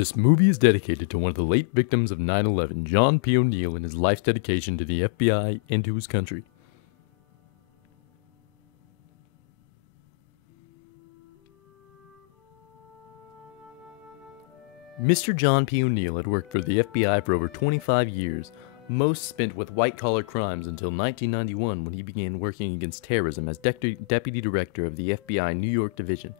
This movie is dedicated to one of the late victims of 9/11, John P. O'Neill, and his life's dedication to the FBI and to his country. Mr. John P. O'Neill had worked for the FBI for over 25 years, most spent with white-collar crimes until 1991 when he began working against terrorism as Deputy Director of the FBI New York Division.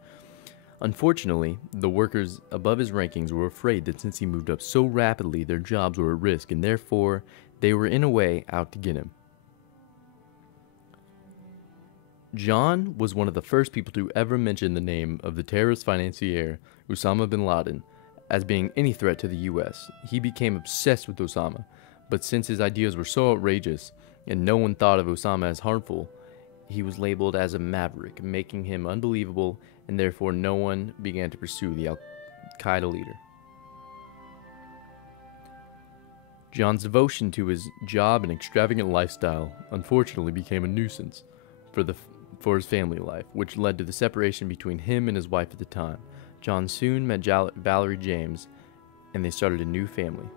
Unfortunately, the workers above his rankings were afraid that since he moved up so rapidly, their jobs were at risk, and therefore, they were in a way out to get him. John was one of the first people to ever mention the name of the terrorist financier, Osama bin Laden, as being any threat to the U.S. He became obsessed with Osama, but since his ideas were so outrageous, and no one thought of Osama as harmful, he was labeled as a maverick, making him unbelievable, and therefore no one began to pursue the Al-Qaeda leader. John's devotion to his job and extravagant lifestyle unfortunately became a nuisance for his family life, which led to the separation between him and his wife at the time. John soon met Valerie James, and they started a new family.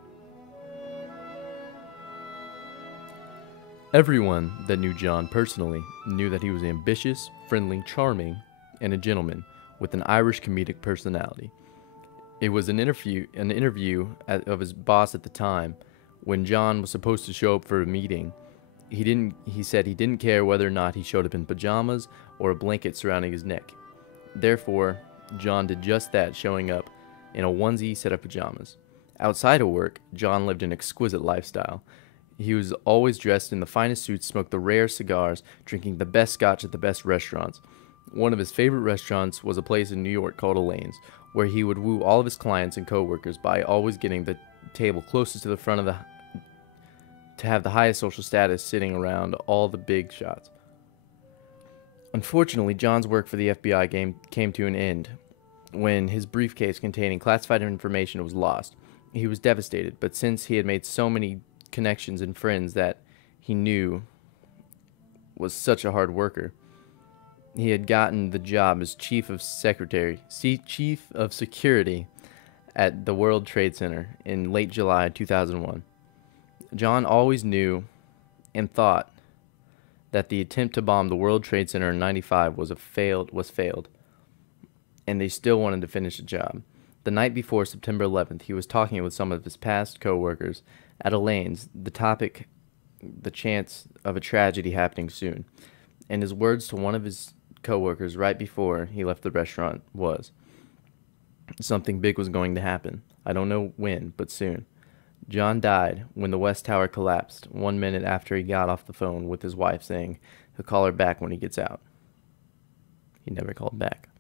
Everyone that knew John personally knew that he was ambitious, friendly, charming, and a gentleman with an Irish comedic personality. It was an interview of his boss at the time when John was supposed to show up for a meeting. He said he didn't care whether or not he showed up in pajamas or a blanket surrounding his neck. Therefore, John did just that, showing up in a onesie set of pajamas. Outside of work, John lived an exquisite lifestyle. He was always dressed in the finest suits, smoked the rare cigars, drinking the best scotch at the best restaurants. One of his favorite restaurants was a place in New York called Elaine's, where he would woo all of his clients and co-workers by always getting the table closest to the front of to have the highest social status sitting around all the big shots. Unfortunately, John's work for the FBI came to an end when his briefcase containing classified information was lost. He was devastated, but since he had made so many connections and friends that he knew was such a hard worker, he had gotten the job as chief of security at the World Trade Center in late July 2001. John always knew and thought that the attempt to bomb the World Trade Center in '95 was failed, and they still wanted to finish the job. The night before September 11th, he was talking with some of his past co-workers at Elaine's, the topic, the chance of a tragedy happening soon, and his words to one of his co-workers right before he left the restaurant was, "Something big was going to happen. I don't know when, but soon." John died when the West Tower collapsed, 1 minute after he got off the phone with his wife saying he'll call her back when he gets out. He never called back.